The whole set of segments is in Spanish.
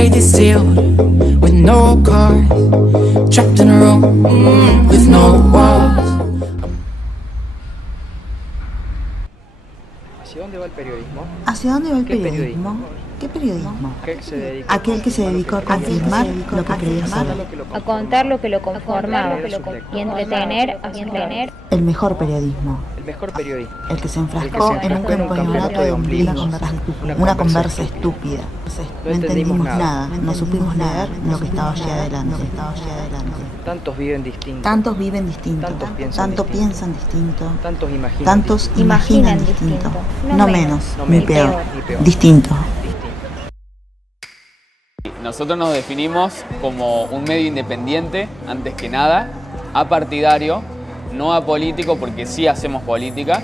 fate is sealed with no cars, trapped in a room with no walls. ¿Hacia dónde va el periodismo? ¿Hacia dónde va el ¿Qué periodismo? ¿Qué periodismo? Aquel que se dedicó a confirmar lo que creía ser. A contar lo que lo conformaba y entretener a su vez. El mejor periodismo. El mejor periodismo. El que se enfrascó en un campeonato de ombligos, una conversa estúpida. No entendimos nada, no supimos leer lo que estaba allí adelante. Tantos viven distintos. Tantos viven distinto, Tanto piensan distinto, Tantos imaginan distinto. No menos, ni peor, ni peor. distinto. Nosotros nos definimos como un medio independiente, antes que nada, apartidario, no apolítico, porque sí hacemos política,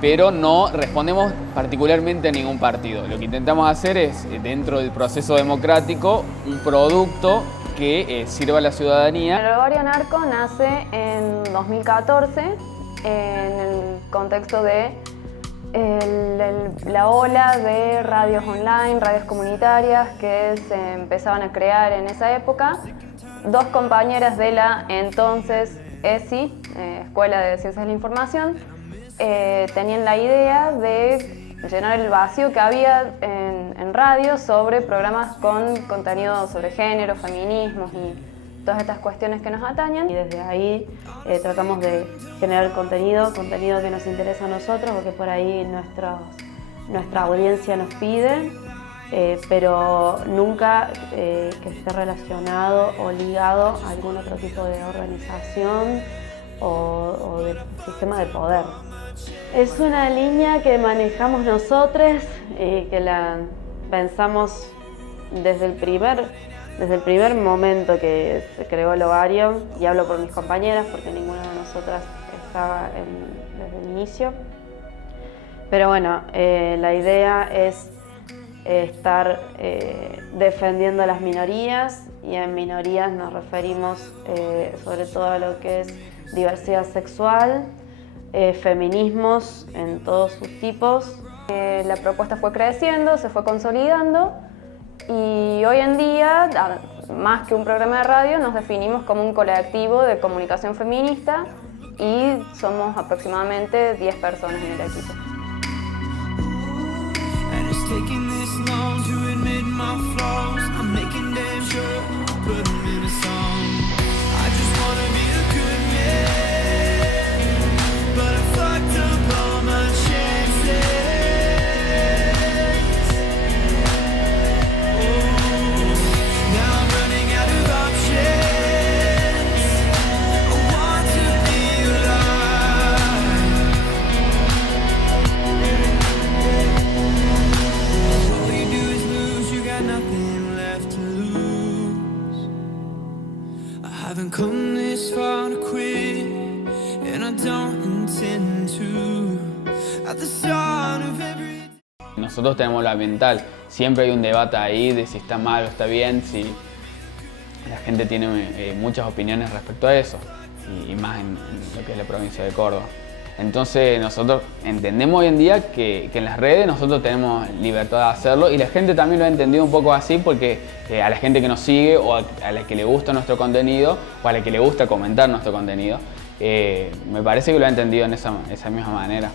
pero no respondemos particularmente a ningún partido. Lo que intentamos hacer es, dentro del proceso democrático, un producto que sirva a la ciudadanía. El Horario Narco nace en 2014 en el contexto de la ola de radios online, radios comunitarias que se empezaban a crear en esa época. Dos compañeras de la entonces ESI, Escuela de Ciencias de la Información, tenían la idea de llenar el vacío que había en radio sobre programas con contenido sobre género, feminismos y todas estas cuestiones que nos atañen, y desde ahí tratamos de generar contenido que nos interesa a nosotros o que por ahí nuestra audiencia nos pide, pero nunca que esté relacionado o ligado a algún otro tipo de organización o de sistema de poder. Es una línea que manejamos nosotros, que la pensamos desde el primer momento que se creó el horario, y hablo por mis compañeras porque ninguna de nosotras estaba desde el inicio. Pero bueno, la idea es estar defendiendo a las minorías, y en minorías nos referimos sobre todo a lo que es diversidad sexual, feminismos en todos sus tipos. La propuesta fue creciendo, se fue consolidando, y hoy en día, más que un programa de radio, nos definimos como un colectivo de comunicación feminista y somos aproximadamente 10 personas en el equipo. Nosotros tenemos la mental, siempre hay un debate ahí de si está mal o está bien, si la gente tiene muchas opiniones respecto a eso, y más en lo que es la provincia de Córdoba. Entonces nosotros entendemos hoy en día que en las redes nosotros tenemos libertad de hacerlo, y la gente también lo ha entendido un poco así, porque a la gente que nos sigue o a la que le gusta nuestro contenido o a la que le gusta comentar nuestro contenido, me parece que lo ha entendido en esa misma manera.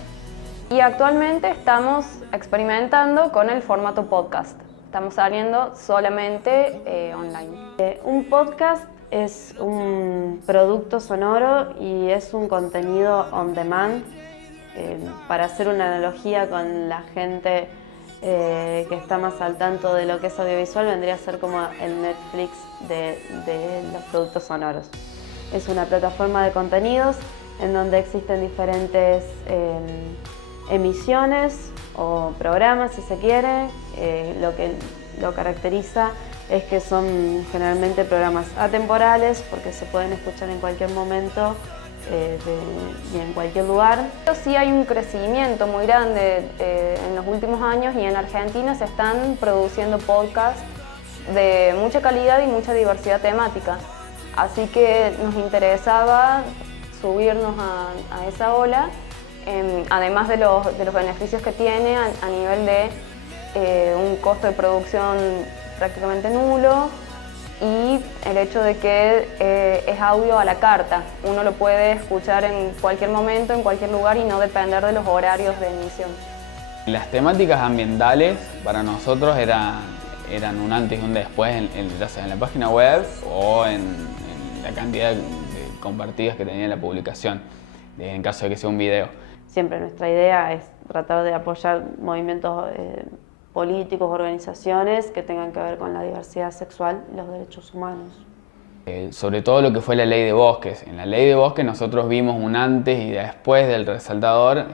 Y actualmente estamos experimentando con el formato podcast. Estamos saliendo solamente online. Un podcast es un producto sonoro y es un contenido on demand. Para hacer una analogía con la gente que está más al tanto de lo que es audiovisual, vendría a ser como el Netflix de los productos sonoros. Es una plataforma de contenidos en donde existen diferentes emisiones o programas, si se quiere. Lo que lo caracteriza es que son generalmente programas atemporales, porque se pueden escuchar en cualquier momento y en cualquier lugar. Pero sí hay un crecimiento muy grande en los últimos años, y en Argentina se están produciendo podcasts de mucha calidad y mucha diversidad temática. Así que nos interesaba subirnos a esa ola, además de los beneficios que tiene a nivel de un costo de producción prácticamente nulo, y el hecho de que es audio a la carta. Uno lo puede escuchar en cualquier momento, en cualquier lugar y no depender de los horarios de emisión. Las temáticas ambientales para nosotros eran un antes y un después, ya sea en la página web o en la cantidad de compartidas que tenía la publicación, en caso de que sea un video. Siempre nuestra idea es tratar de apoyar movimientos políticos, organizaciones que tengan que ver con la diversidad sexual y los derechos humanos. Sobre todo lo que fue la ley de bosques. En la ley de bosques nosotros vimos un antes y después del resaltador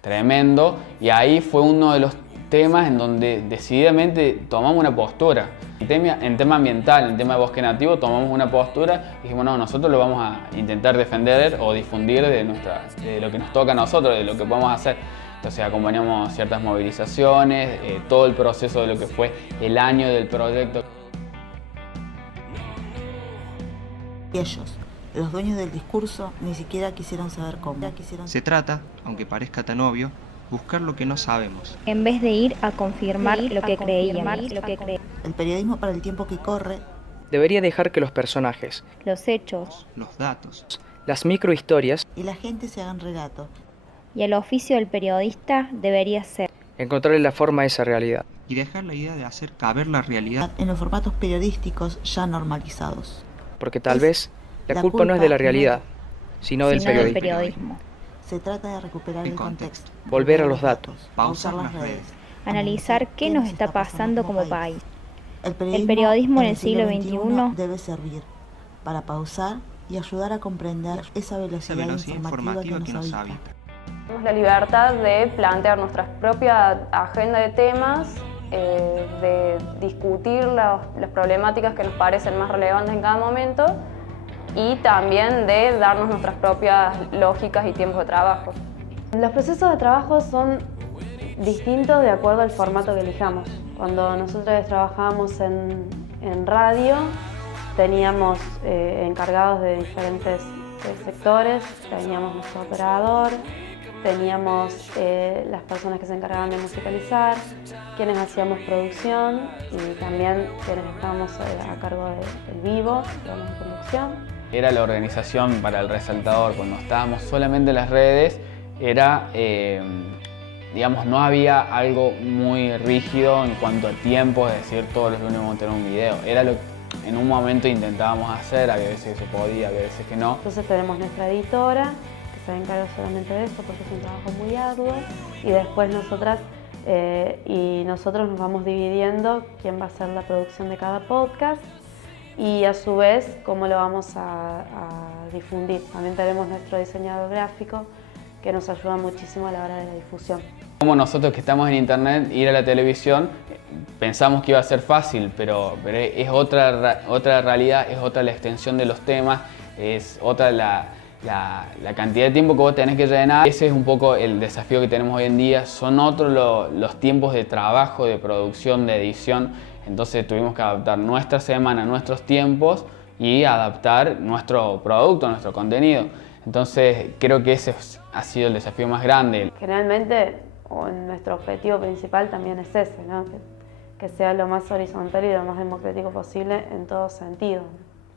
tremendo, y ahí fue uno de los temas en donde decididamente tomamos una postura. En tema ambiental, en tema de bosque nativo, tomamos una postura y dijimos, no, nosotros lo vamos a intentar defender o difundir de lo que nos toca a nosotros, de lo que podemos hacer. Entonces acompañamos ciertas movilizaciones, todo el proceso de lo que fue el año del proyecto. Y ellos, los dueños del discurso, ni siquiera quisieron saber cómo. Se trata, aunque parezca tan obvio, buscar lo que no sabemos. En vez de ir a confirmar lo que creíamos. El periodismo para el tiempo que corre Debería dejar que los personajes, Los hechos Los datos. las microhistorias, y la gente se hagan relato. y el oficio del periodista debería ser encontrarle la forma a esa realidad. Y dejar la idea de hacer caber la realidad. En los formatos periodísticos ya normalizados. Porque tal Es- vez la culpa no es de la realidad, sino del sino del periodismo. periodismo. Se trata de recuperar El el contexto. Volver a los datos. Pausar las las redes. redes. Analizar qué nos está pasando como país. El periodismo en el siglo XXI debe servir para pausar y ayudar a comprender esa Esa velocidad velocidad informativa informativa que nos habita. habita. Tenemos la libertad de plantear nuestra propia agenda de temas, de discutir las problemáticas que nos parecen más relevantes en cada momento y también de darnos nuestras propias lógicas y tiempos de trabajo. Los procesos de trabajo son distintos de acuerdo al formato que elijamos. Cuando nosotros trabajábamos en radio, teníamos encargados de diferentes sectores, teníamos nuestro operador, teníamos las personas que se encargaban de musicalizar, quienes hacíamos producción y también quienes estábamos a cargo del vivo, digamos, de conducción. Era la organización para el resaltador. Cuando estábamos solamente en las redes, digamos, no había algo muy rígido en cuanto a tiempo, es decir, todos los lunes vamos a tener un video. Era lo que en un momento intentábamos hacer, había veces que se podía, había veces que no. Entonces tenemos nuestra editora, que se encarga solamente de esto porque es un trabajo muy arduo, y después nosotros nos vamos dividiendo quién va a hacer la producción de cada podcast y a su vez cómo lo vamos a difundir. También tenemos nuestro diseñador gráfico que nos ayuda muchísimo a la hora de la difusión. Como nosotros que estamos en internet, ir a la televisión, pensamos que iba a ser fácil, pero es otra realidad, es otra la extensión de los temas, es otra la cantidad de tiempo que vos tenés que llenar. Ese es un poco el desafío que tenemos hoy en día, son otros los tiempos de trabajo, de producción, de edición, entonces tuvimos que adaptar nuestra semana, nuestros tiempos y adaptar nuestro producto, nuestro contenido. Entonces creo que ese ha sido el desafío más grande. Generalmente, nuestro objetivo principal también es ese, ¿no? Que sea lo más horizontal y lo más democrático posible en todo sentido.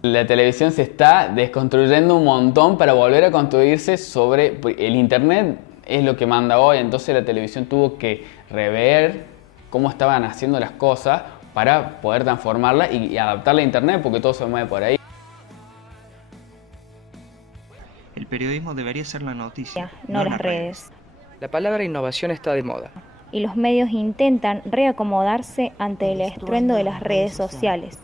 La televisión se está desconstruyendo un montón para volver a construirse sobre el internet, es lo que manda hoy, entonces la televisión tuvo que rever cómo estaban haciendo las cosas para poder transformarla y adaptarla a internet, porque todo se mueve por ahí. El periodismo debería ser la noticia, no las redes. La palabra innovación está de moda. Y los medios intentan reacomodarse ante el estruendo de las redes sociales.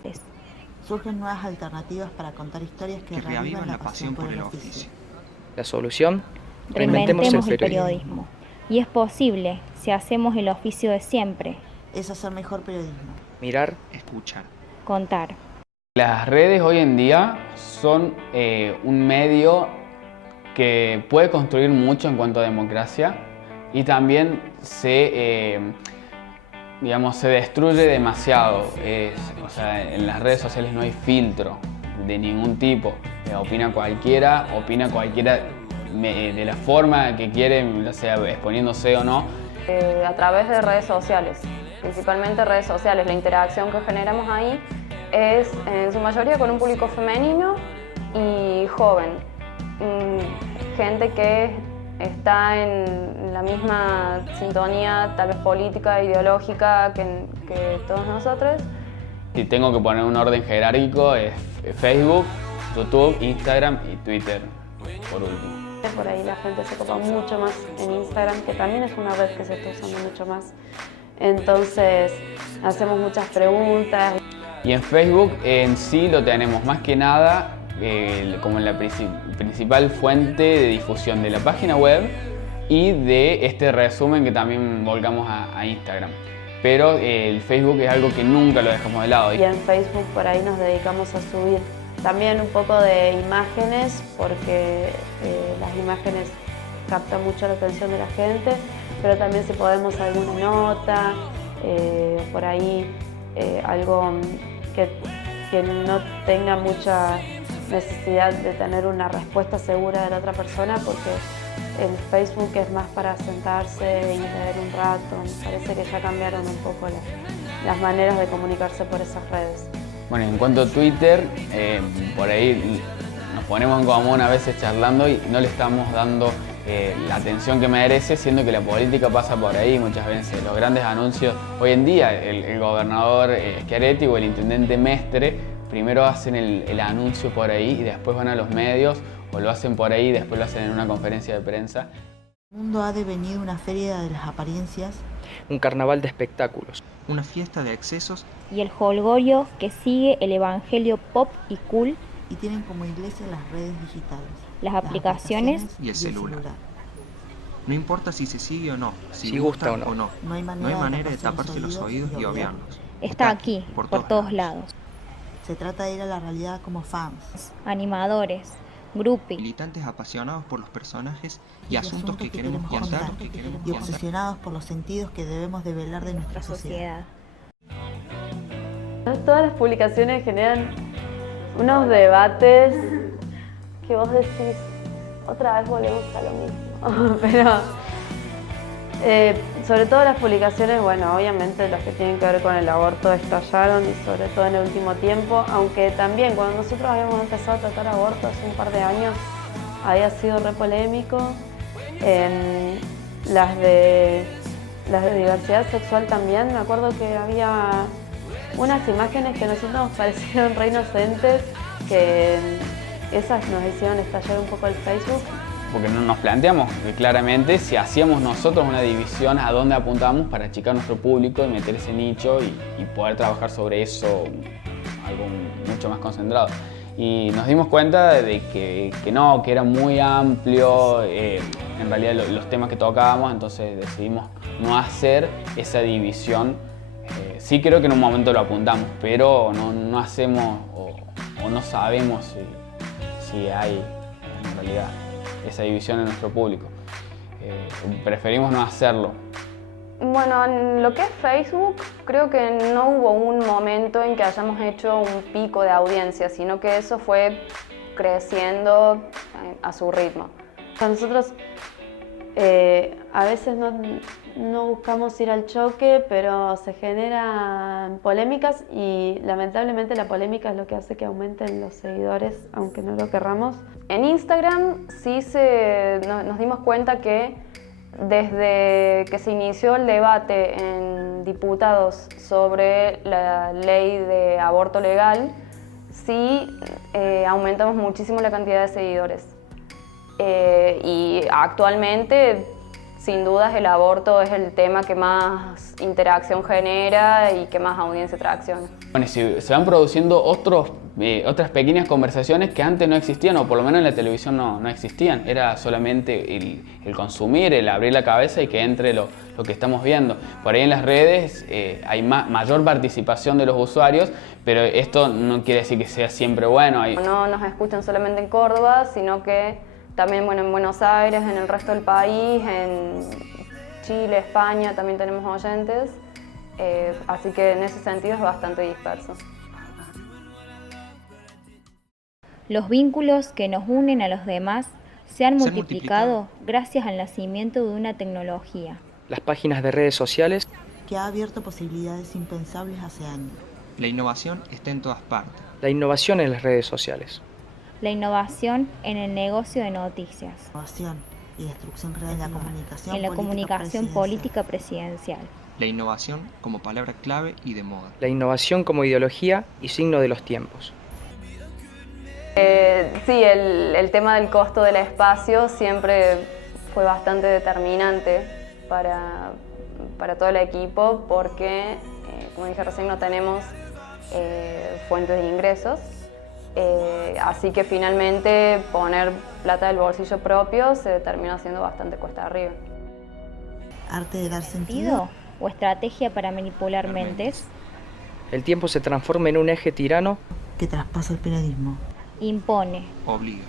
Surgen nuevas alternativas para contar historias que reavivan la pasión por el oficio. La solución, Reinventemos el periodismo. Y es posible si hacemos el oficio de siempre. Es hacer mejor periodismo. Mirar, Escuchar. Contar. Las redes hoy en día son un medio que puede construir mucho en cuanto a democracia y también se destruye demasiado. O sea, en las redes sociales no hay filtro de ningún tipo. Opina cualquiera de la forma que quiere, ya sea exponiéndose o no. A través de redes sociales. principalmente redes sociales. La interacción que generamos ahí es en su mayoría con un público femenino y joven. Gente que está en la misma sintonía, tal vez política, ideológica que todos nosotros. Si tengo que poner un orden jerárquico es Facebook, YouTube, Instagram y Twitter, por último. Por ahí la gente se copa mucho más en Instagram, que también es una red que se está usando mucho más. Entonces hacemos muchas preguntas. Y en Facebook en sí lo tenemos más que nada como la principal fuente de difusión de la página web y de este resumen que también volcamos a Instagram. Pero el Facebook es algo que nunca lo dejamos de lado. Y en Facebook por ahí nos dedicamos a subir también un poco de imágenes, porque las imágenes captan mucho la atención de la gente, pero también si podemos alguna nota, por ahí algo que no tenga mucha necesidad de tener una respuesta segura de la otra persona, porque el Facebook es más para sentarse y leer un rato. Me parece que ya cambiaron un poco las maneras de comunicarse por esas redes. Bueno, en cuanto a Twitter, por ahí nos ponemos en común a veces charlando y no le estamos dando la atención que merece, siendo que la política pasa por ahí muchas veces. Los grandes anuncios, hoy en día el gobernador Schiaretti o el intendente Mestre primero hacen el anuncio por ahí y después van a los medios, o lo hacen por ahí y después lo hacen en una conferencia de prensa. El mundo ha devenido una feria de las apariencias, Un carnaval de espectáculos. Una fiesta de excesos Y el jolgorio que sigue el evangelio pop y cool, y tienen como iglesia las redes digitales, las aplicaciones y el celular. No importa si se sigue o no, Si gusta o no. No hay manera de taparse los oídos y obviarlos. está aquí, por todos lados. Se trata de ir a la realidad como fans. Animadores, groupies, Militantes apasionados por los personajes y Y asuntos que queremos contar y obsesionados por los sentidos que debemos develar de nuestra nuestra sociedad. sociedad. Todas las publicaciones generan unos debates que vos decís, otra vez volvemos a lo mismo. Pero sobre todo las publicaciones, bueno, obviamente las que tienen que ver con el aborto estallaron, y sobre todo en el último tiempo, aunque también cuando nosotros habíamos empezado a tratar aborto hace un par de años había sido re polémico. Las de diversidad sexual también, me acuerdo que había unas imágenes que a nosotros nos parecieron re inocentes, que esas nos hicieron estallar un poco el Facebook. Porque no nos planteamos claramente si hacíamos nosotros una división a dónde apuntamos para achicar nuestro público y meter ese nicho y poder trabajar sobre eso algo mucho más concentrado. Y nos dimos cuenta de que no, que era muy amplio en realidad los temas que tocábamos, entonces decidimos no hacer esa división. Sí creo que en un momento lo apuntamos, pero no hacemos o no sabemos si hay en realidad esa división en nuestro público. Preferimos no hacerlo. Bueno, en lo que es Facebook, creo que no hubo un momento en que hayamos hecho un pico de audiencia, sino que eso fue creciendo a su ritmo. Nosotros a veces no buscamos ir al choque, pero se generan polémicas y lamentablemente la polémica es lo que hace que aumenten los seguidores, aunque no lo querramos. En Instagram sí nos dimos cuenta que desde que se inició el debate en diputados sobre la ley de aborto legal, sí aumentamos muchísimo la cantidad de seguidores. Y actualmente, sin dudas, el aborto es el tema que más interacción genera y que más audiencia tracciona. Bueno, se van produciendo otras pequeñas conversaciones que antes no existían, o por lo menos en la televisión no existían. Era solamente el consumir, el abrir la cabeza y que entre lo que estamos viendo. Por ahí en las redes hay mayor participación de los usuarios, pero esto no quiere decir que sea siempre bueno. No nos escuchan solamente en Córdoba, sino que también en Buenos Aires, en el resto del país, en Chile, España también tenemos oyentes. Así que en ese sentido es bastante disperso. Los vínculos que nos unen a los demás se han multiplicado gracias al nacimiento de una tecnología. Las páginas de redes sociales que ha abierto posibilidades impensables hace años. La innovación está en todas partes. La innovación en las redes sociales. La innovación en el negocio de noticias. Innovación y destrucción creada en la comunicación, En la comunicación política presidencial. La innovación como palabra clave y de moda. La innovación como ideología y signo de los tiempos. Sí, el tema del costo del espacio siempre fue bastante determinante para todo el equipo porque, como dije recién, no tenemos fuentes de ingresos. Así que finalmente poner plata del bolsillo propio se terminó haciendo bastante cuesta arriba. Arte de dar sentido ¿O estrategia para manipular mentes? El tiempo se transforma en un eje tirano que traspasa el periodismo. Impone. Obliga.